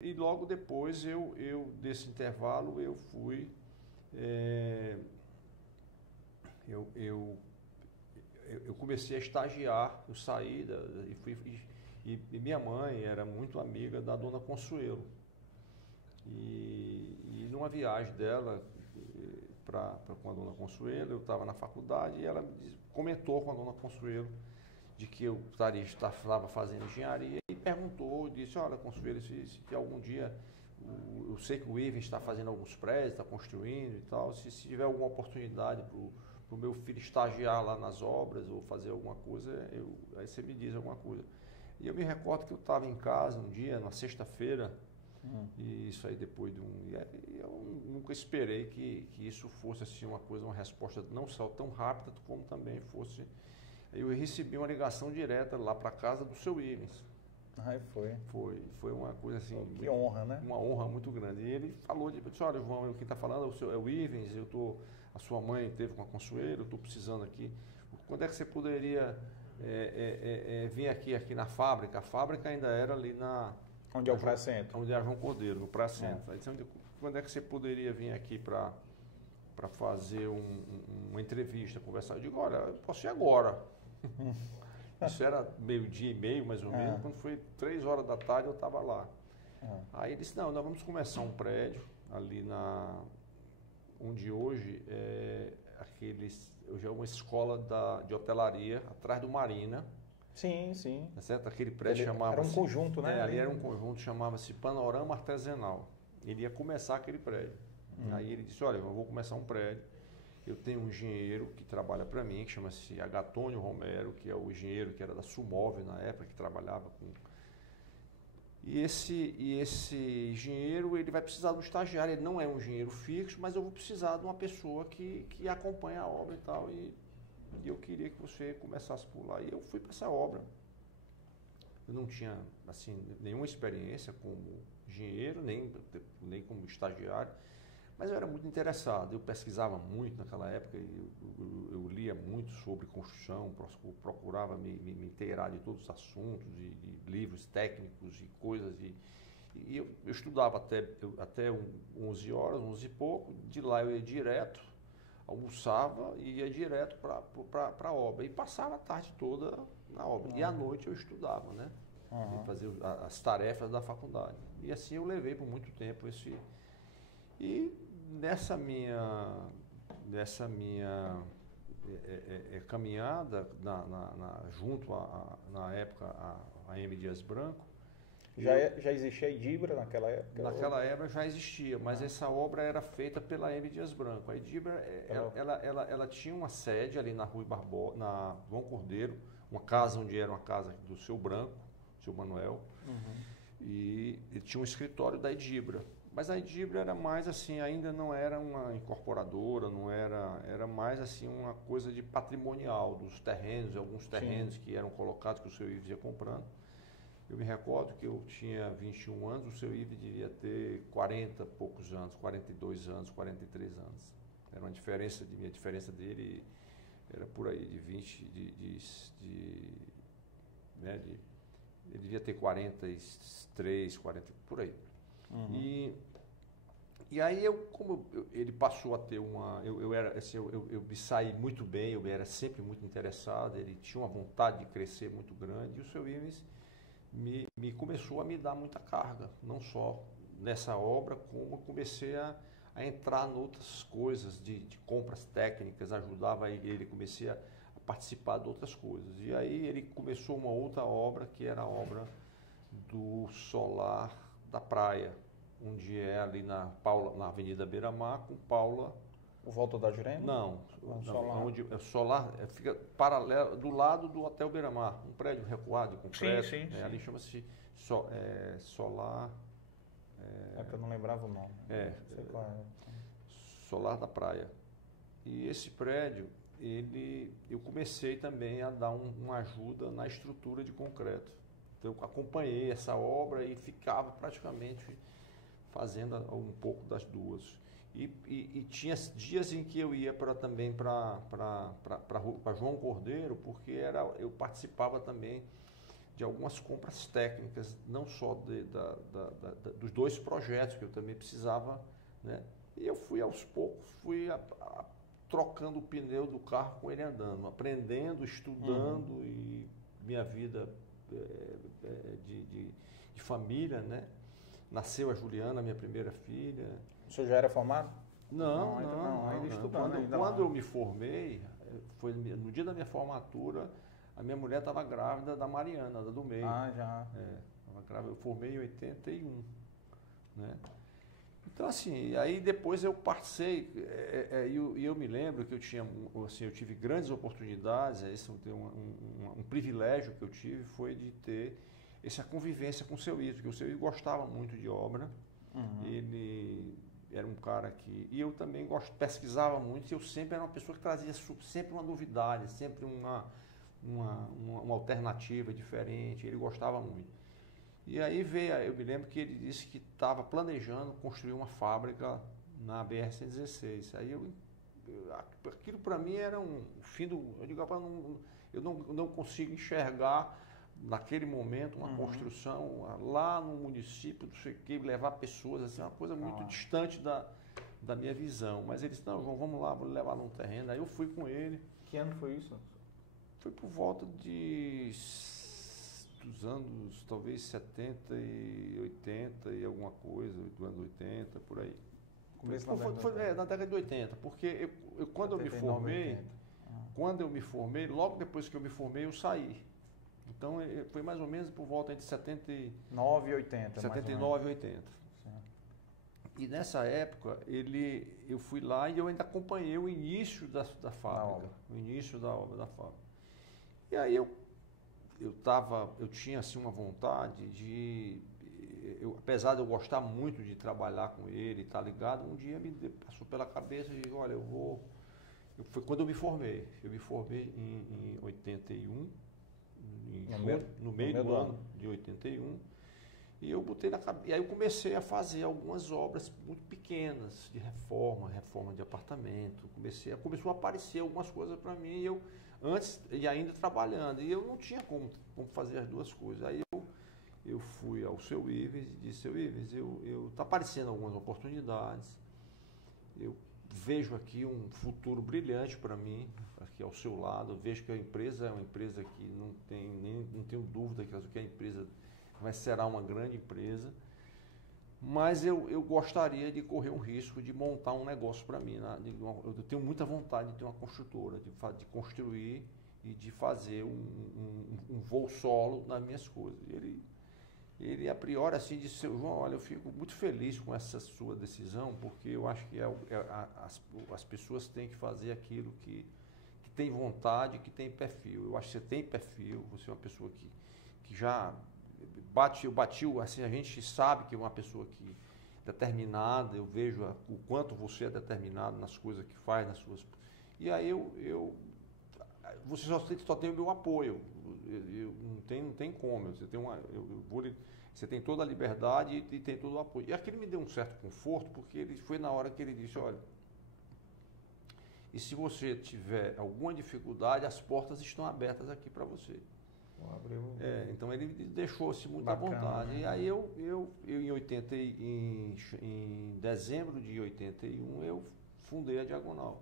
E logo depois, desse intervalo, eu fui... eu comecei a estagiar, eu saí e fui... E minha mãe era muito amiga da dona Consuelo. E numa viagem dela com a dona Consuelo, eu estava na faculdade e ela comentou com a dona Consuelo de que eu estava fazendo engenharia e perguntou, disse, olha, Consuelo, se algum dia, eu sei que o Ivan está fazendo alguns prédios, está construindo e tal, se tiver alguma oportunidade para o meu filho estagiar lá nas obras ou fazer alguma coisa, aí você me diz alguma coisa. E eu me recordo que eu estava em casa um dia, na sexta-feira, e isso aí depois de um... E eu nunca esperei que isso fosse assim uma resposta não só tão rápida, como também fosse... Eu recebi uma ligação direta lá para casa do seu Ivens. Aí foi. Foi uma coisa assim... Que honra, né? Uma honra muito grande. E ele falou, disse, olha, João, quem está falando é o Ivens, a sua mãe teve com a Consuelo, eu estou precisando aqui. Quando é que você poderia vir aqui na fábrica? A fábrica ainda era ali na... Onde é o Praia Centro? Onde é João Cordeiro, no Praia Centro. Aí disse, quando é que você poderia vir aqui para fazer uma entrevista, conversar? Eu digo, olha, eu posso ir agora. Isso era meio-dia e meio, mais ou menos. Quando foi 3 horas da tarde, eu estava lá. Aí ele disse, não, nós vamos começar um prédio ali onde hoje hoje é uma escola de hotelaria, atrás do Marina. Sim, sim. Tá certo? Aquele prédio chamava-se... Era um conjunto, né? Ali era um conjunto, chamava-se Panorama Artesanal. Ele ia começar aquele prédio. Aí ele disse, olha, eu vou começar um prédio. Eu tenho um engenheiro que trabalha para mim, que chama-se Agatônio Romero, que é o engenheiro que era da Sumove na época, que trabalhava com... E esse engenheiro, ele vai precisar de um estagiário. Ele não é um engenheiro fixo, mas eu vou precisar de uma pessoa que acompanhe a obra e tal. E eu queria que você começasse por lá. E eu fui para essa obra. Eu não tinha assim, nenhuma experiência como engenheiro, nem como estagiário, mas eu era muito interessado. Eu pesquisava muito naquela época, eu lia muito sobre construção, procurava me inteirar de todos os assuntos, de livros técnicos e coisas. E eu estudava até 11 horas, 11 e pouco. De lá eu ia direto, almoçava e ia direto para a obra. E passava a tarde toda na obra. E à noite eu estudava, né? Fazia as tarefas da faculdade. E assim eu levei por muito tempo esse... E nessa minha caminhada, junto na época a M. Dias Branco... Já existia a Idibra naquela época? Naquela época já existia, mas essa obra era feita pela M. Dias Branco. A Idibra, ela tinha uma sede ali na Rua Barbosa, na João Cordeiro, uma casa onde era uma casa do seu Branco, seu Manuel, e ele tinha um escritório da Idibra. Mas a Idibra era mais assim, ainda não era uma incorporadora, era mais assim uma coisa de patrimonial, dos terrenos, alguns terrenos que eram colocados que o seu Ives ia comprando. Eu me recordo que eu tinha 21 anos, o seu Ives devia ter 40 e poucos anos, 42 anos, 43 anos. Era uma diferença, a diferença dele era por aí, de 20, ele devia ter 43, 40, por aí. E aí ele passou a ter eu me saí muito bem, eu era sempre muito interessado, ele tinha uma vontade de crescer muito grande, e o seu Ives me começou a me dar muita carga, não só nessa obra, como comecei a entrar em outras coisas de compras técnicas, ajudava ele, comecei a participar de outras coisas. E aí ele começou uma outra obra, que era a obra do solar da praia, onde é ali na Avenida Beira-Mar, com Paula... O Volta da Jurema? Não, onde o solar fica paralelo, do lado do Hotel Beira-Mar, um prédio recuado de concreto. Sim. Ali chama-se Solar... É que eu não lembrava o nome. Sei qual é. Solar da Praia. E esse prédio, eu comecei também a dar uma ajuda na estrutura de concreto. Então eu acompanhei essa obra e ficava praticamente fazendo um pouco das duas. E tinha dias em que eu ia também para João Cordeiro, porque eu participava também de algumas compras técnicas, não só dos dois projetos que eu também precisava, né? E eu fui aos poucos, trocando o pneu do carro com ele andando, aprendendo, estudando e minha vida de família, né? Nasceu a Juliana, minha primeira filha. Você já era formado? Não, ainda estudando. Quando eu me formei, foi no dia da minha formatura, a minha mulher estava grávida da Mariana, da do meio. Ah, já. Estava grávida, eu formei em 81, né? Então, assim, aí depois eu passei, e eu me lembro que eu tive grandes oportunidades, esse um privilégio que eu tive foi de ter essa convivência com o seu Ito, porque o seu Ito gostava muito de obra, ele era um cara que... E eu também pesquisava muito, e eu sempre era uma pessoa que trazia sempre uma novidade, sempre uma alternativa diferente, ele gostava muito. E aí eu me lembro que ele disse que estava planejando construir uma fábrica na BR-116. Aí aquilo para mim era um fim do... Eu digo, eu não consigo enxergar naquele momento uma construção lá no município, não sei o que, levar pessoas, assim, uma coisa muito distante da minha visão. Mas ele disse, não, João, vamos lá, vou levar num terreno. Aí eu fui com ele. Que ano foi isso? Foi por volta dos anos, talvez 70 e 80 e alguma coisa, dos anos 80, por aí. Foi na década de 80, porque quando eu me formei, logo depois que eu me formei, eu saí. Então, foi mais ou menos por volta de 79 e 80. 79 e 80. E nessa época, eu fui lá e eu ainda acompanhei o início da fábrica, o início da obra da fábrica. E aí eu tinha assim uma vontade apesar de eu gostar muito de trabalhar com ele, estar ligado, um dia me passou pela cabeça e olha, foi quando eu me formei. Eu me formei em 81, no meio do ano de 81, e eu botei na cabeça. E aí eu comecei a fazer algumas obras muito pequenas de reforma de apartamento. Começou a aparecer algumas coisas para mim, e ainda trabalhando, e eu não tinha como fazer as duas coisas. Aí eu fui ao seu Ives e disse, seu Ives, tá aparecendo algumas oportunidades, eu vejo aqui um futuro brilhante para mim, aqui ao seu lado, eu vejo que a empresa é uma empresa que não tenho dúvida que a empresa será uma grande empresa, mas eu gostaria de correr um risco de montar um negócio para mim. Eu tenho muita vontade de ter uma construtora, de construir e de fazer um voo solo nas minhas coisas. Ele a priori assim disse, seu João, olha, eu fico muito feliz com essa sua decisão, porque eu acho que as pessoas têm que fazer aquilo que tem vontade, que tem perfil. Eu acho que você tem perfil, você é uma pessoa que já batiu, assim, a gente sabe que é uma pessoa que determinada, eu vejo o quanto você é determinado nas coisas que faz, nas suas... E aí você só tem o meu apoio, não tem como, você tem toda a liberdade e tem todo o apoio. E aquilo me deu um certo conforto, porque foi na hora que ele disse, olha, e se você tiver alguma dificuldade, as portas estão abertas aqui para você. Então ele deixou-se muito à vontade. Né? E aí em dezembro de 81 eu fundei a Diagonal.